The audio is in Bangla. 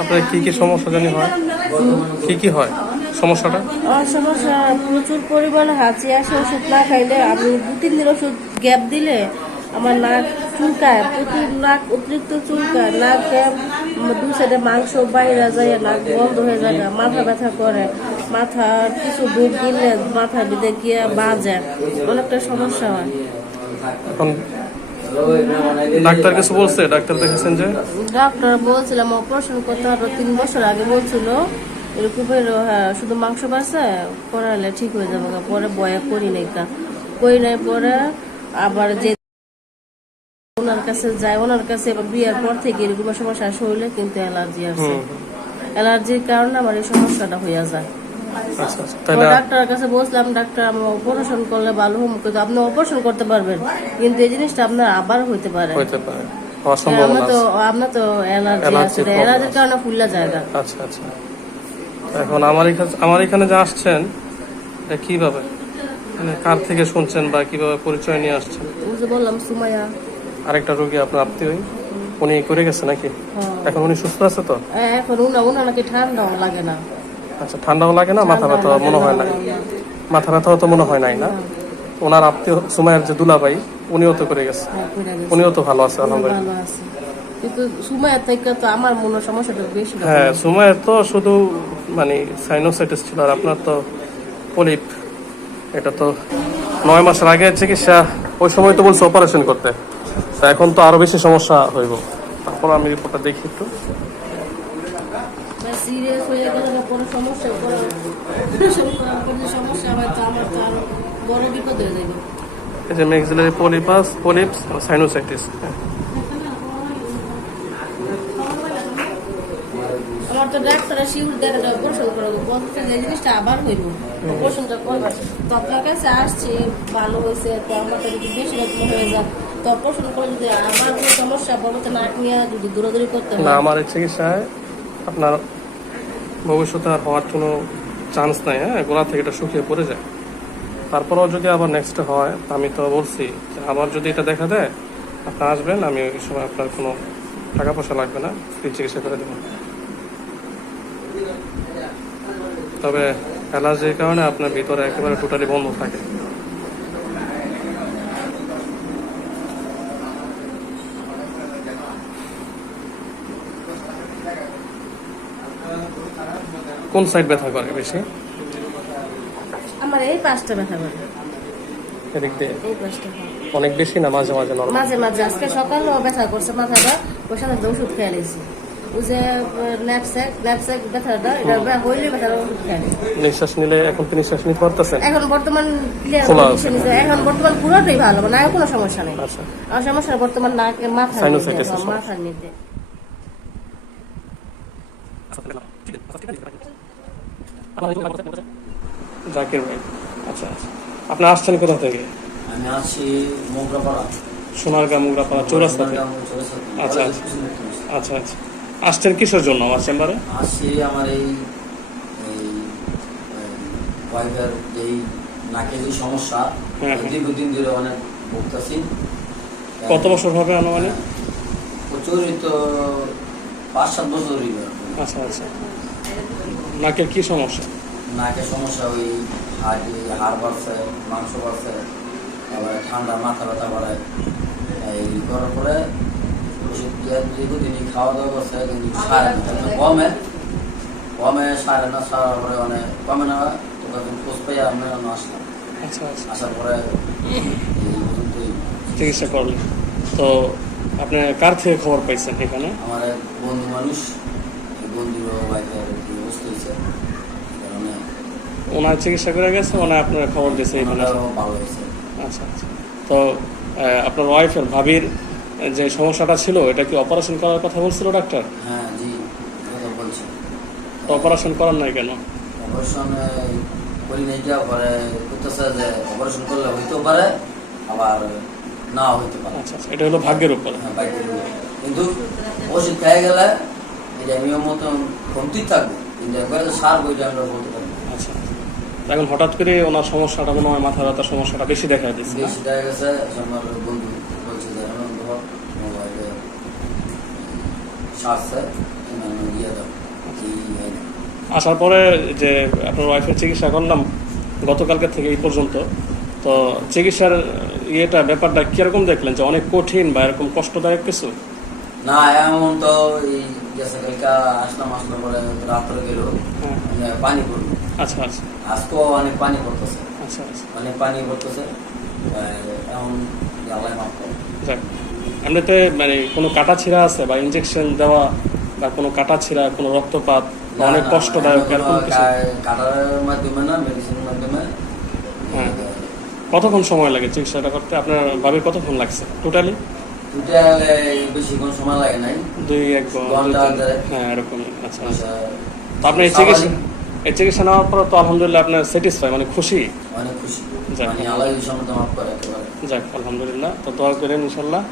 আপনার কি কি সমস্যা জানি হয়? কি কি হয়? সমস্যাটা? সমস্যা প্রচুর পরিমাণে হাঁচি আসে ওষুধ না খাইলে আমি দু তিন দিন ওষুধ গ্যাপ দিলে আমার নাক চুলকায় প্রচুর নাক অতিরিক্ত চুলকায় নাক গ্যাপ দু সাইডে মাংস বাইরে যায় নাক বন্ধ হয়ে যায় না মাথা ব্যথা করে মাথা কিছু বুক দিলে মাথা ভিতরে গিয়ে বাজে অনেকটা সমস্যা হয়। ডাক্তার কিছু বলছে? ডাক্তার দেখেছেন যে? ডাক্তার বলছিলাম অপারেশন করতে আরও তিন বছর আগে বলছিল এরকম হ্যাঁ শুধু মাংস বাসে করালে ঠিক হয়ে যাবে পরে বয়া করি নাই তা করি নাই পরে আবার যে ওনার কাছে যায় ওনার কাছে বিয়ের পর থেকে এরকম সমস্যা শরীরে কিন্তু অ্যালার্জি আছে অ্যালার্জির কারণে আমার এই সমস্যাটা হইয়া যায়। আচ্ছা আচ্ছা তো তাহলে ডাক্তারের কাছে বসলাম ডাক্তার আমি অপারেশন করলে ভালো হম কিন্তু আপনি অপারেশন করতে পারবেন। কিন্তু এই জিনিসটা আপনার আবার হইতে পারে। হইতে পারে। আমরা তো আছে। তো অ্যালার্জি আছে অ্যালার্জির কারণে ফুললা জায়গা। আচ্ছা আচ্ছা। এখন আমার এখানে আমার এখানে যে আসছেন এটা কীভাবে? মানে কার থেকে শুনছেন বা কীভাবে পরিচয় নিয়ে আসছেন? ওই যে বললাম সুমাইয়া। আরেকটা রোগী আপনার আত্মীয় উনি করে গেছে নাকি? হ্যাঁ। এখন উনি সুস্থ আছে তো? এখন উনা উনা নাকি ঠান্ডাও লাগে না। আচ্ছা ঠান্ডাও লাগে না? মাথা ব্যথা মনে হয় না। মাথা ব্যথাও তো মনে হয় নাই না? ওনার আত্মীয় সুমাইয়ের যে দুলাভাই উনিও তো করে গেছে। হ্যাঁ। উনিও তো ভালো আছে আলহামদুলিল্লাহ। কিন্তু সুমাইয়ার থেকে তো আমার মনে সমস্যাটা বেশি হ্যাঁ তো শুধু মানে সাইনোসাইটিস ছিল আর আপনার তো পলিপ এটা তো নয় মাসের আগে চিকিৎসা ওই সময় তো বলছে অপারেশন করতে। এখন তো আরও বেশি সমস্যা হইব। তারপর আমি রিপোর্টটা দেখি একটু। সিরিয়াস হয়ে গেলে বা কোনো সমস্যা যে সমস্যা হয় তো আমার তো আরও বড় বিপদ হয়ে যাবে। এই যে মেক্সিলারি পলিপাস পলিপস সাইনোসাইটিস আমার তো ডাক্তারের শিউর দেয় না অপারেশন করাবো। বলতে যে এই জিনিসটা আবার হইব। অপারেশনটা করবে। তো আপনার কাছে আসছে ভালো হয়েছে তো আমার তো যদি বেশি রকম হয়ে যায় তো অপারেশন করে যদি আবার কোনো সমস্যা নাক নিয়ে যদি দৌড়াদৌড়ি করতে না আমার চিকিৎসায় আপনার ভবিষ্যতে আর হওয়ার কোনো চান্স নাই হ্যাঁ? গোলা থেকে এটা শুকিয়ে পড়ে যায়। তারপরেও যদি আবার নেক্সট হয় আমি তো বলছি যে আবার যদি এটা দেখা দেয়, আপনি আসবেন, আমি ওই সময় আপনার কোনো টাকা পয়সা লাগবে না ফ্রি চিকিৎসা করে দেবো। তবে অ্যালার্জির কারণে আপনার ভিতরে একেবারে টোটালি বন্ধ থাকে। কোন সাইড ব্যথা করে বেশি? আমার এই পাঁচটা ব্যথা করে। এদিক দিয়ে। অনেক বেশি না মাঝে মাঝে নরমাল মাঝে মাঝে আজকে সকালেও ব্যথা করছে মাথাটা ওর সাথে ওষুধ খেয়ে নিয়েছি। ওই যে ন্যাপস্যাক ন্যাপস্যাক ব্যথাটা এটা ব্যা- হইলে ব্যথার ওষুধ খেয়ে নিঃশ্বাস নিলে এখন কি নিঃশ্বাস নিতে পারতেছেন? এখন বর্তমান। এখন বর্তমান পুরোটাই ভালো মানে আর কোনো সমস্যা নেই। আচ্ছা। আর সমস্যা বর্তমান নাকে মাথা মাথার নিতে। জাকির ভাই আচ্ছা আচ্ছা। আপনি আসছেন কোথা থেকে? আমি আছি মোগরাপাড়া। সোনারগাঁ মুগরাপাড়া চৌরাস্তা আচ্ছা, আচ্ছা। আচ্ছা আচ্ছা। আসছেন কিসের জন্য আমার চেম্বারে? আসছি আমার এই এই ওয়াইফের যেই নাকের যে সমস্যা হ্যাঁ, হ্যাঁ। দীর্ঘদিন ধরে অনেক ভুগতেছি। কত বছর হবে আনুমানিক? প্রচুরই তো পাঁচ সাত বছরই আচ্ছা আচ্ছা। নাকের কি সমস্যা? নাকের সমস্যা ওই হাড়ি হাড় বাড়ছে মাংস বাড়ছে আবার ঠান্ডা মাথা ব্যথা বাড়ায় এই করার পরে ওষুধ দিয়ে খাওয়া দাওয়া করছে কিন্তু সারে না কিন্তু কমে। কমে সারে না সারার পরে মানে কমে না তো তখন খোঁজ পেয়ে আমি আসলাম। আচ্ছা আচ্ছা। আসার পরে চিকিৎসা করলেন। তো আপনি কার থেকে খবর পাইছেন এখানে? আমার এক বন্ধু মানুষ। ওনার চিকিৎসা করে গেছে ওনার আপনার খবর দিয়েছে এখানে আচ্ছা আচ্ছা। তো আপনার ওয়াইফের ভাবির যে সমস্যাটা ছিল এটা কি অপারেশন করার কথা বলছিল ডাক্তার হ্যাঁ জি বলছি। তো অপারেশন করার নাই কেন? অপারেশন করি নাই যা পরে করতেছে যে অপারেশন করলে হইতেও পারে আবার না হইতে পারে। আচ্ছা আচ্ছা এটা হলো ভাগ্যের উপর। হ্যাঁ, বাইরে রইল। কিন্তু ওষুধ খেয়ে গেলে এটা নিয়ম কমতি থাকবে। কিন্তু একবারে সার বইটা আমরা বলতে আচ্ছা। এখন হঠাৎ করে ওনার সমস্যাটা মনে হয় মাথা ব্যথার সমস্যাটা বেশি দেখা দিচ্ছে বেশি দেখা গেছে আমার বন্ধু বলছে যে আমার মোবাইলে সারছে তুমি দাও। এই আসার পরে যে আপনার ওয়াইফের চিকিৎসা করলাম গতকালকে থেকে এই পর্যন্ত তো চিকিৎসার ইয়েটা ব্যাপারটা কীরকম দেখলেন? যে অনেক কঠিন বা এরকম কষ্টদায়ক কিছু? না এমন তো এই গেছে কালকে আসলাম আসলাম পরে রাত্রে গেল। মানে পানি পড়ল। আচ্ছা আচ্ছা। আজকেও অনেক পানি পড়তেছে। আচ্ছা আচ্ছা। অনেক পানি পড়তেছে। এমন আল্লাহ মাফ করে। এমনিতে মানে কোনো কাটা ছিঁড়া আছে বা ইনজেকশন দেওয়া বা কোনো কাটা ছিঁড়া কোনো রক্তপাত অনেক কষ্টদায়ক এরকম কিছু? কাটার মাধ্যমে না মেডিসিনের মাধ্যমে। হ্যাঁ। কতক্ষণ সময় লাগে চিকিৎসাটা করতে? আপনার ভাবির কতক্ষণ লাগছে? টোটালি দুটা বেশিক্ষণ সময় লাগে নাই। দুই এক ঘণ্টা দুই তিন- দেড়েক। হ্যাঁ এরকম আচ্ছা আচ্ছা। আচ্ছা, আপনি চিকিৎসা এই চিকিৎসা নেওয়ার পর তো আলহামদুলিল্লাহ আপনার স্যাটিসফাই মানে খুশি? অনেক খুশি। মানে যাক আলহামদুলিল্লাহ। তো দোয়া করেন ইনশাল্লাহ